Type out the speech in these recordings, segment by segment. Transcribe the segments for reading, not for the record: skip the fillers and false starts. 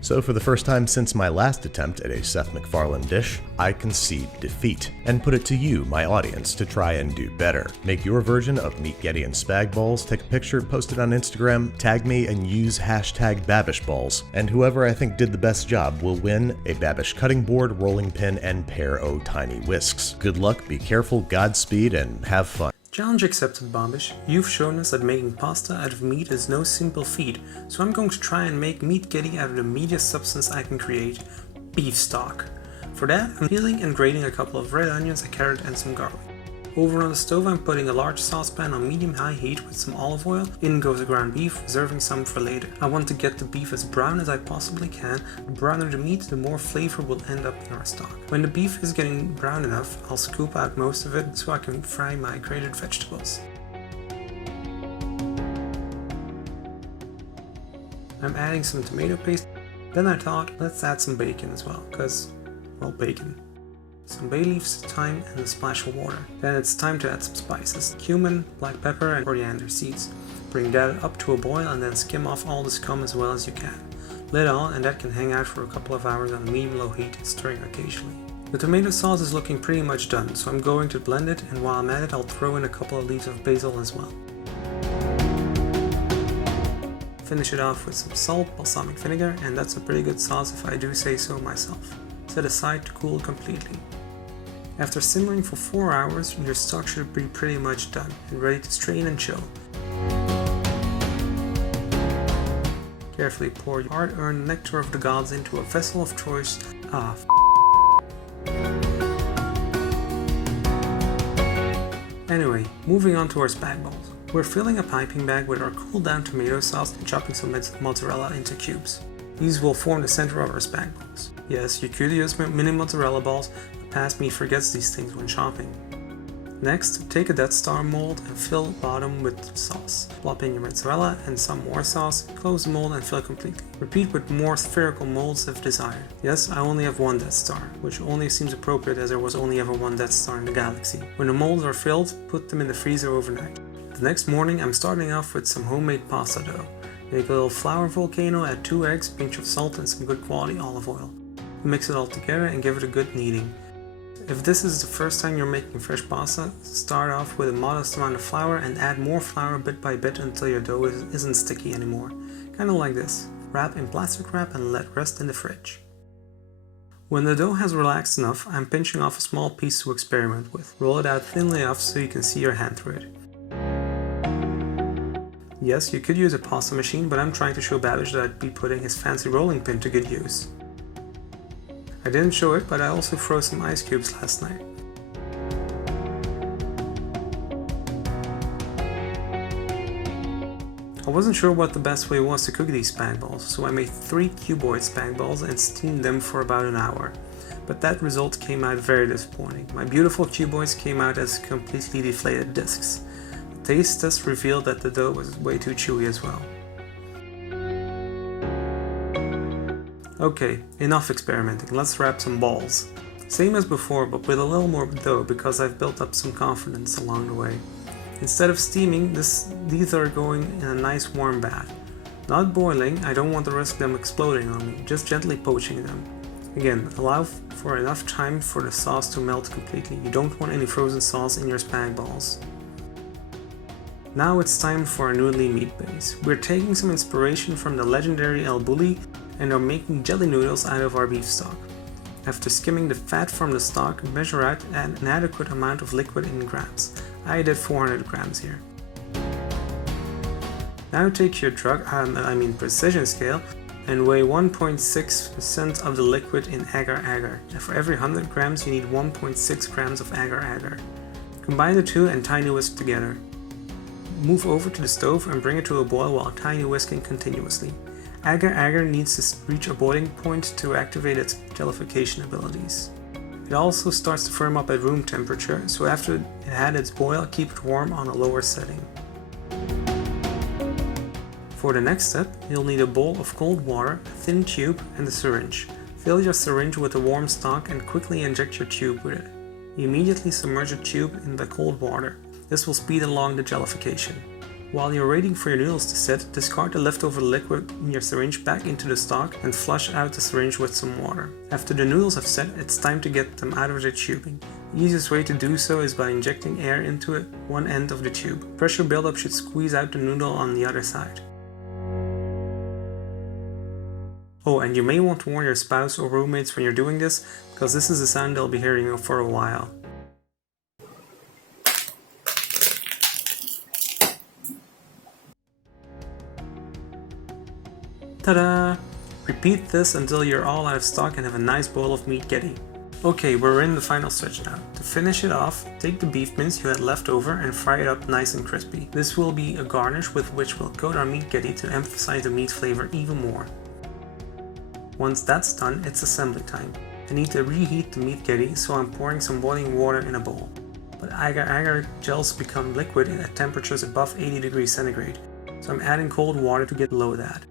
So for the first time since my last attempt at a Seth MacFarlane dish, I concede defeat, and put it to you, my audience, to try and do better. Make your version of Meat-Ghetti and Spag-Balls, take a picture, post it on Instagram, tag me, and use hashtag BabishBalls, and whoever I think did the best job will win a Babish cutting board, rolling pin, and pair o' tiny whisks. Good luck, be careful, Godspeed, and have fun. Challenge accepted, Babish. You've shown us that making pasta out of meat is no simple feat, so I'm going to try and make Meat-Ghetti out of the meatiest substance I can create, beef stock. For that, I'm peeling and grating a couple of red onions, a carrot and some garlic. Over on the stove I'm putting a large saucepan on medium-high heat with some olive oil. In goes the ground beef, reserving some for later. I want to get the beef as brown as I possibly can. The browner the meat, the more flavor will end up in our stock. When the beef is getting brown enough, I'll scoop out most of it so I can fry my grated vegetables. I'm adding some tomato paste. Then I thought, let's add some bacon as well, because, well, bacon. Some bay leaves, thyme and a splash of water. Then it's time to add some spices, cumin, black pepper and coriander seeds. Bring that up to a boil and then skim off all the scum as well as you can. Lid on, and that can hang out for a couple of hours on medium-low heat, stirring occasionally. The tomato sauce is looking pretty much done, so I'm going to blend it, and while I'm at it I'll throw in a couple of leaves of basil as well. Finish it off with some salt, balsamic vinegar, and that's a pretty good sauce if I do say so myself. Set aside to cool completely. After simmering for 4 hours, your stock should be pretty much done and ready to strain and chill. Carefully pour your hard-earned nectar of the gods into a vessel of choice. Anyway, moving on to our spag-balls. We're filling a piping bag with our cooled down tomato sauce and chopping some mozzarella into cubes. These will form the center of our spag-balls. Yes, you could use mini mozzarella balls, but past me forgets these things when shopping. Next, take a Death Star mold and fill the bottom with sauce. Plop in your mozzarella and some more sauce, close the mold and fill completely. Repeat with more spherical molds if desired. Yes, I only have one Death Star, which only seems appropriate as there was only ever one Death Star in the galaxy. When the molds are filled, put them in the freezer overnight. The next morning I'm starting off with some homemade pasta dough. Make a little flour volcano, add 2 eggs, pinch of salt and some good quality olive oil. Mix it all together and give it a good kneading. If this is the first time you're making fresh pasta, start off with a modest amount of flour and add more flour bit by bit until your dough isn't sticky anymore. Kinda like this. Wrap in plastic wrap and let rest in the fridge. When the dough has relaxed enough, I'm pinching off a small piece to experiment with. Roll it out thinly enough so you can see your hand through it. Yes, you could use a pasta machine, but I'm trying to show Babish that I'd be putting his fancy rolling pin to good use. I didn't show it, but I also froze some ice cubes last night. I wasn't sure what the best way was to cook these spag-balls, so I made 3 cuboid spag-balls and steamed them for about an hour. But that result came out very disappointing. My beautiful cuboids came out as completely deflated discs. The taste test revealed that the dough was way too chewy as well. Okay, enough experimenting, let's wrap some balls. Same as before, but with a little more dough because I've built up some confidence along the way. Instead of steaming, these are going in a nice warm bath. Not boiling, I don't want to risk them exploding on me, just gently poaching them. Again, allow for enough time for the sauce to melt completely. You don't want any frozen sauce in your spag balls. Now it's time for our noodly meat base. We're taking some inspiration from the legendary El Bulli and are making jelly noodles out of our beef stock. After skimming the fat from the stock, measure out an adequate amount of liquid in grams. I did 400 grams here. Now take your precision scale and weigh 1.6% of the liquid in agar-agar. For every 100 grams you need 1.6 grams of agar-agar. Combine the two and tiny whisk together. Move over to the stove and bring it to a boil while tiny whisking continuously. Agar-agar needs to reach a boiling point to activate its jellification abilities. It also starts to firm up at room temperature, so after it had its boil, keep it warm on a lower setting. For the next step, you'll need a bowl of cold water, a thin tube, and a syringe. Fill your syringe with the warm stock and quickly inject your tube with it. Immediately submerge the tube in the cold water. This will speed along the jellification. While you're waiting for your noodles to set, discard the leftover liquid in your syringe back into the stock and flush out the syringe with some water. After the noodles have set, it's time to get them out of the tubing. The easiest way to do so is by injecting air into it, one end of the tube. Pressure buildup should squeeze out the noodle on the other side. Oh, and you may want to warn your spouse or roommates when you're doing this, because this is the sound they'll be hearing for a while. Ta-da! Repeat this until you're all out of stock and have a nice bowl of Meat-Ghetti. Okay, we're in the final stretch now. To finish it off, take the beef mince you had left over and fry it up nice and crispy. This will be a garnish with which we'll coat our Meat-Ghetti to emphasize the meat flavor even more. Once that's done, it's assembly time. I need to reheat the Meat-Ghetti, so I'm pouring some boiling water in a bowl. But agar-agar gels become liquid at temperatures above 80 degrees centigrade, so I'm adding cold water to get below that.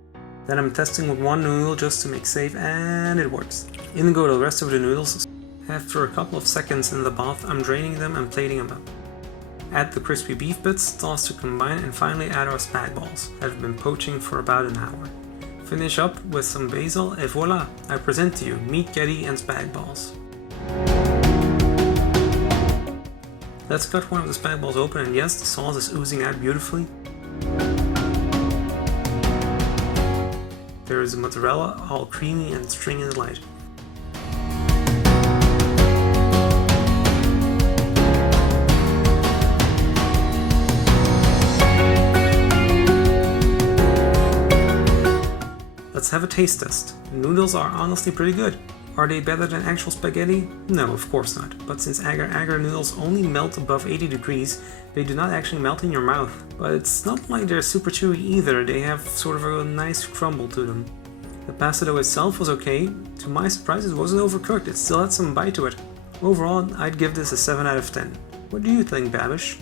Then I'm testing with one noodle just to make safe, and it works. In go the rest of the noodles. After a couple of seconds in the bath, I'm draining them and plating them up. Add the crispy beef bits, toss to combine, and finally add our spag balls that have been poaching for about an hour. Finish up with some basil, and voila! I present to you Meat-Ghetti and spag balls. Let's cut one of the spag balls open, and yes, the sauce is oozing out beautifully. There is a mozzarella, all creamy and stringy and light. Let's have a taste test. The noodles are honestly pretty good. Are they better than actual spaghetti? No, of course not. But since agar-agar noodles only melt above 80 degrees, they do not actually melt in your mouth. But it's not like they're super chewy either, they have sort of a nice crumble to them. The pasta dough itself was okay. To my surprise, it wasn't overcooked, it still had some bite to it. Overall, I'd give this a 7 out of 10. What do you think, Babish?